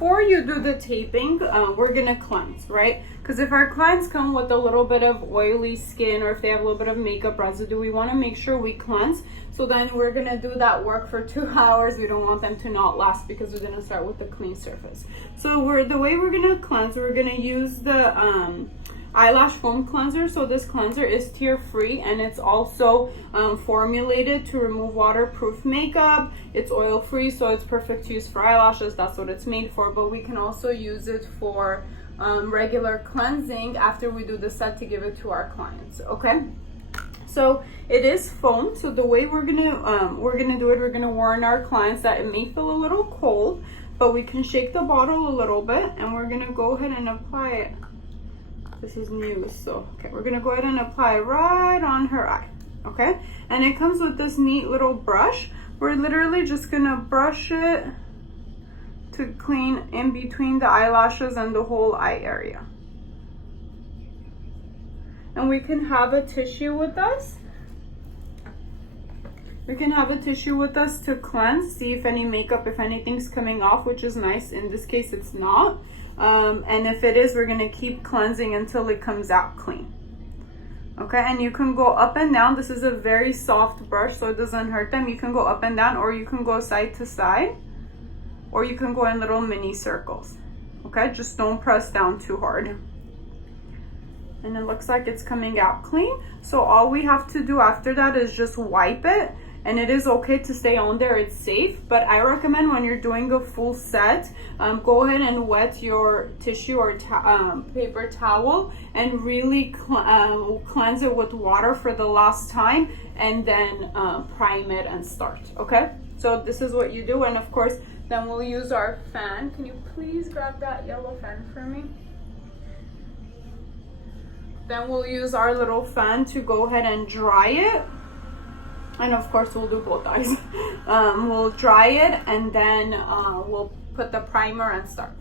before you do the taping, we're gonna cleanse, right? Because if our clients come with a little bit of oily skin, or if they have a little bit of makeup residue, we want to make sure we cleanse. So then we're gonna do that work for 2 hours. We don't want them to not last, because we're gonna start with the clean surface. So the way we're gonna cleanse, we're gonna use the eyelash foam cleanser. So this cleanser is tear free, and it's also formulated to remove waterproof makeup. It's oil free, so it's perfect to use for eyelashes. That's what it's made for. But we can also use it for regular cleansing after we do the set to give it to our clients. Okay, so it is foam. So the way we're gonna do it, we're gonna warn our clients that it may feel a little cold, but we can shake the bottle a little bit, and we're gonna go ahead and apply it. This is new, so okay, we're gonna go ahead and apply it right on her eye. Okay, and it comes with this neat little brush. We're literally just gonna brush it to clean in between the eyelashes and the whole eye area. And we can have a tissue with us. We can have a tissue with us to cleanse, see if any makeup, if anything's coming off, which is nice. In this case, it's not. And if it is, we're gonna keep cleansing until it comes out clean. Okay, and you can go up and down. This is a very soft brush, so it doesn't hurt them. You can go up and down, or you can go side to side, or you can go in little mini circles. Okay, just don't press down too hard. And it looks like it's coming out clean. So all we have to do after that is just wipe it. And it is okay to stay on there, it's safe. But I recommend when you're doing a full set, go ahead and wet your tissue or paper towel and really cleanse it with water for the last time, and then prime it and start. Okay, so this is what you do. And of course, then we'll use our fan. Can you please grab that yellow fan for me? Then we'll use our little fan to go ahead and dry it. And of course, we'll do both eyes. We'll dry it, and then we'll put the primer and start.